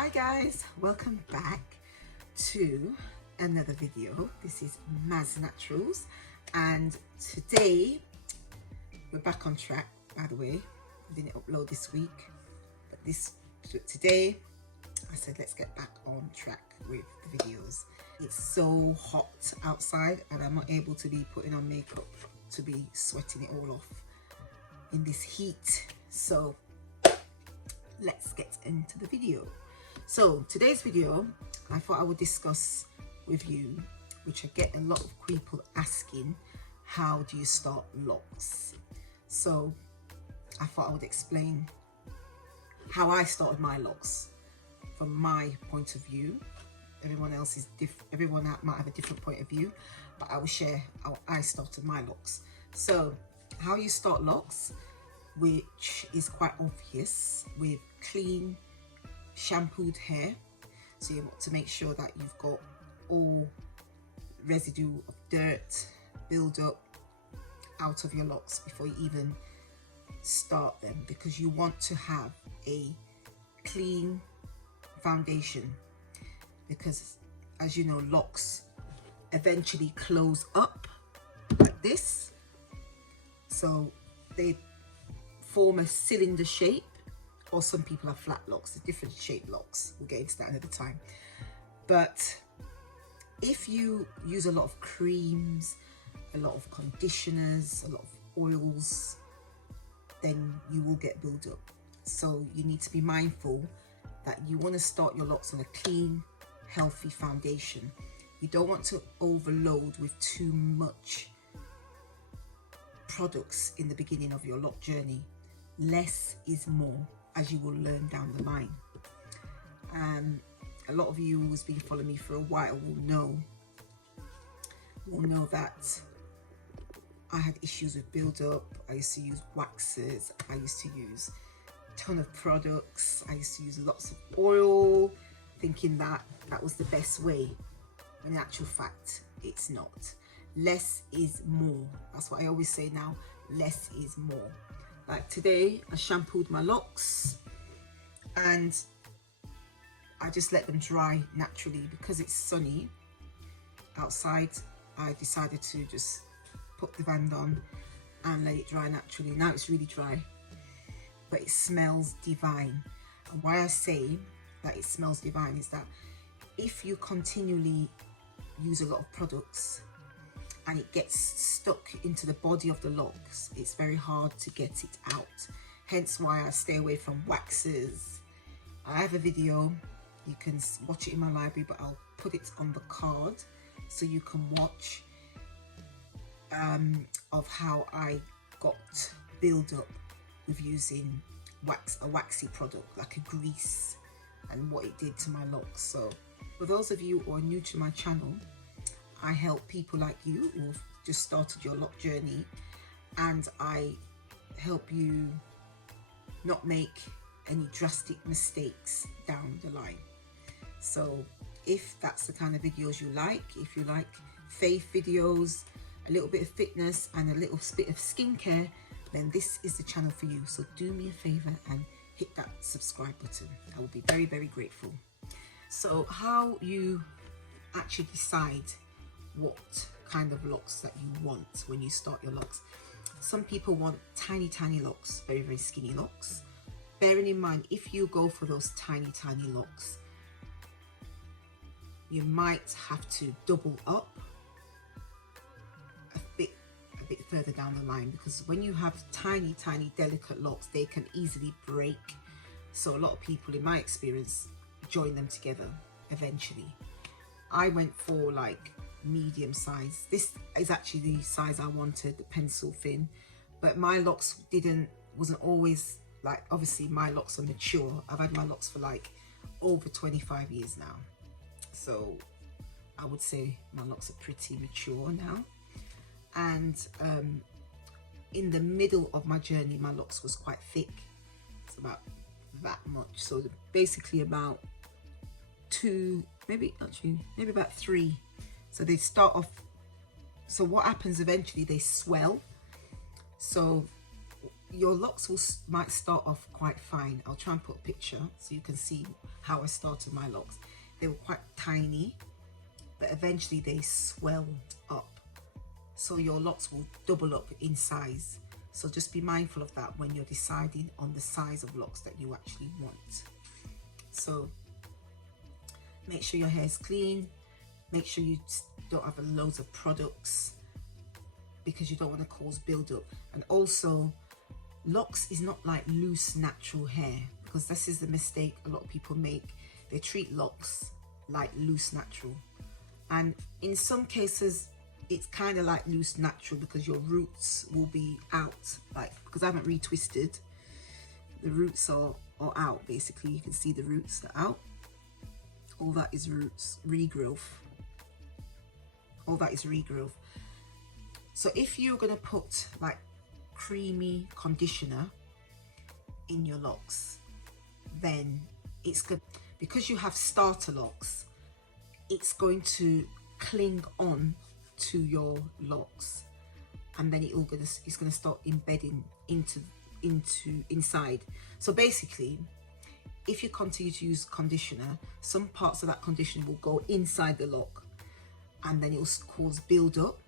Hi guys, welcome back to another video. This is Maz Naturals, and today we're back on track. By the way, I didn't upload this week, but today I said let's get back on track with the videos. It's so hot outside and I'm not able to be putting on makeup to be sweating it all off in this heat. So let's get into the video. So today's video, I thought I would discuss with you, which I get a lot of people asking, how do you start locks? So I thought I would explain how I started my locks from my point of view. Everyone else is everyone might have a different point of view, but I will share how I started my locks. So how you start locks, which is quite obvious, with clean shampooed hair. So you want to make sure that you've got all residue of dirt, build up out of your locks before you even start them, because you want to have a clean foundation, because as you know, locks eventually close up like this, so they form a cylinder shape, or some people have flat locks, different shaped locks. We'll get into that another time. But if you use a lot of creams, a lot of conditioners, a lot of oils, then you will get build up. So you need to be mindful that you want to start your locks on a clean, healthy foundation. You don't want to overload with too much products in the beginning of your lock journey. Less is more, as you will learn down the line. A lot of you who's been following me for a while will know that I had issues with build-up. I used to use waxes, I used to use a ton of products, I used to use lots of oil, thinking that that was the best way. In actual fact, it's not. Less is more. That's what I always say now, less is more. Like today, I shampooed my locks and I just let them dry naturally. Because it's sunny outside, I decided to just put the band on and let it dry naturally. Now it's really dry, but it smells divine. And why I say that it smells divine is that if you continually use a lot of products and it gets stuck into the body of the locks, it's very hard to get it out. Hence why I stay away from waxes. I have a video, you can watch it in my library, but I'll put it on the card so you can watch of how I got build up with using a waxy product like a grease, and what it did to my locks. So for those of you who are new to my channel, I help people like you who've just started your lock journey, and I help you not make any drastic mistakes down the line. So if that's the kind of videos you like, if you like faith videos, a little bit of fitness and a little bit of skincare, then this is the channel for you. So do me a favor and hit that subscribe button. I would be very, very grateful. So how you actually decide what kind of locks that you want when you start your locks. Some people want tiny locks, very, very skinny locks. Bearing in mind, if you go for those tiny locks, you might have to double up a bit further down the line, because when you have tiny delicate locks, they can easily break. So a lot of people, in my experience, join them together eventually. I went for like medium size. This is actually the size I wanted, the pencil thin, but my locks wasn't always like, obviously my locks are mature. I've had my locks for like over 25 years now, so I would say my locks are pretty mature now. And in the middle of my journey, my locks was quite thick. It's about that much, so basically about maybe about 3. So they start off, so what happens eventually, they swell. So your locks might start off quite fine. I'll try and put a picture so you can see how I started my locks. They were quite tiny, but eventually they swelled up. So your locks will double up in size. So just be mindful of that when you're deciding on the size of locks that you actually want. So make sure your hair is clean. Make sure you don't have loads of products because you don't want to cause build-up. And also, locks is not like loose natural hair, because this is the mistake a lot of people make. They treat locks like loose natural, and in some cases it's kind of like loose natural because your roots will be out, like, because I haven't retwisted, the roots are out. Basically you can see the roots are out. All that is roots, regrowth. All that is regrowth. So if you're going to put like creamy conditioner in your locks, then it's good, because you have starter locks, it's going to cling on to your locks, and then it's going to start embedding inside. So basically, if you continue to use conditioner, some parts of that conditioner will go inside the lock, and then it will cause build up,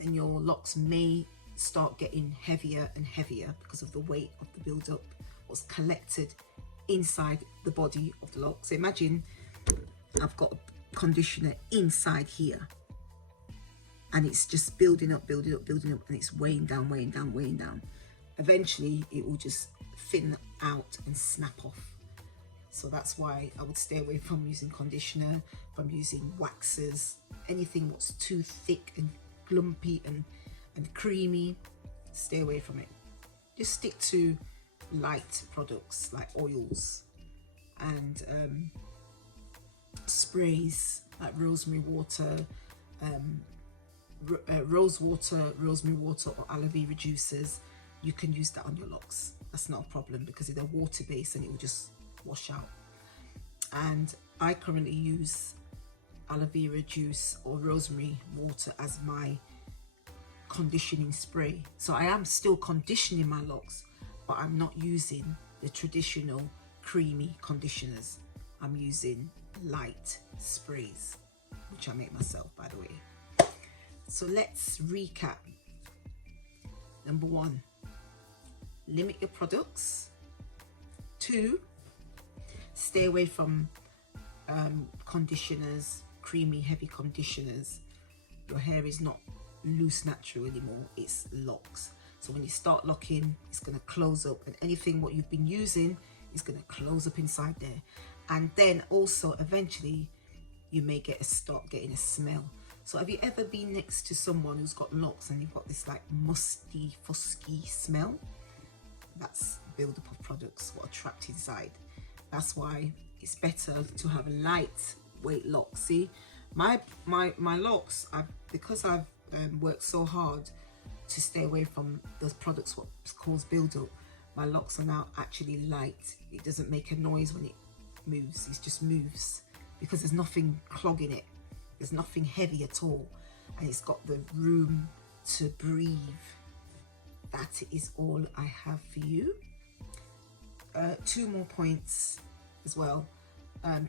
and your locks may start getting heavier and heavier because of the weight of the build up, what's collected inside the body of the lock. So imagine I've got conditioner inside here, and it's just building up, and it's weighing down. Eventually it will just thin out and snap off. So that's why I would stay away from using conditioner, from using waxes, anything that's too thick and lumpy and creamy. Stay away from it. Just stick to light products like oils and sprays like rosemary water, rosemary water or aloe vera juices. You can use that on your locks. That's not a problem because they're water based and it will just wash out. And I currently use aloe vera juice or rosemary water as my conditioning spray. So I am still conditioning my locks, but I'm not using the traditional creamy conditioners. I'm using light sprays, which I make myself, by the way. So let's recap. Number 1, limit your products. 2, stay away from conditioners, creamy, heavy conditioners. Your hair is not loose natural anymore, it's locks. So when you start locking, it's going to close up, and anything what you've been using is going to close up inside there. And then also eventually you may start getting a smell. So have you ever been next to someone who's got locks and you've got this like musty, fusky smell? That's build-up of products, what are trapped inside. That's why it's better to have lightweight locks. See, my locks, because I've worked so hard to stay away from those products what cause build-up, my locks are now actually light. It doesn't make a noise when it moves. It just moves because there's nothing clogging it. There's nothing heavy at all, and it's got the room to breathe. That is all I have for you. 2 more points as well.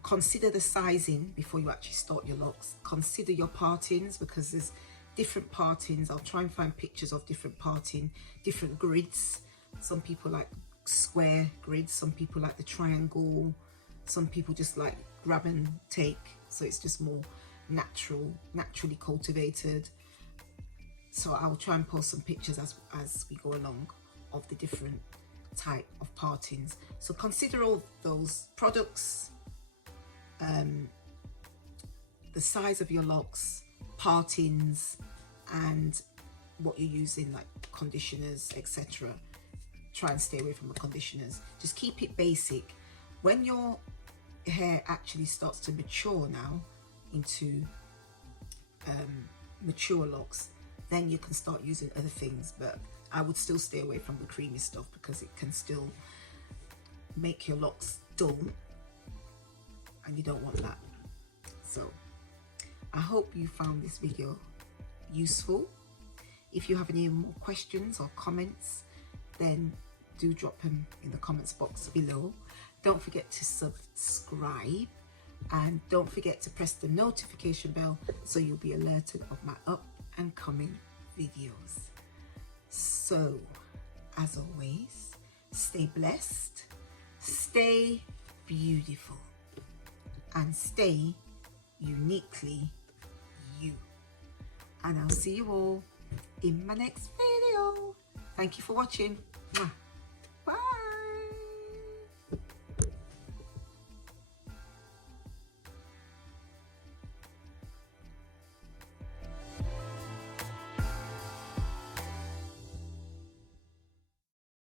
Consider the sizing before you actually start your locks. Consider your partings, because there's different partings. I'll try and find pictures of different parting, different grids. Some people like square grids, some people like the triangle, some people just like grab and take, so it's just more naturally cultivated. So I'll try and post some pictures as we go along of the different type of partings. So consider all those products, the size of your locks, partings, and what you're using, like conditioners, etc. Try and stay away from the conditioners. Just keep it basic. When your hair actually starts to mature now into mature locks, then you can start using other things, but I would still stay away from the creamy stuff because it can still make your locks dull, and you don't want that. So I hope you found this video useful. If you have any more questions or comments, then do drop them in the comments box below. Don't forget to subscribe, and don't forget to press the notification bell so you'll be alerted of my up and coming videos. So as always, stay blessed, stay beautiful, and stay uniquely you. And I'll see you all in my next video. Thank you for watching. Mwah.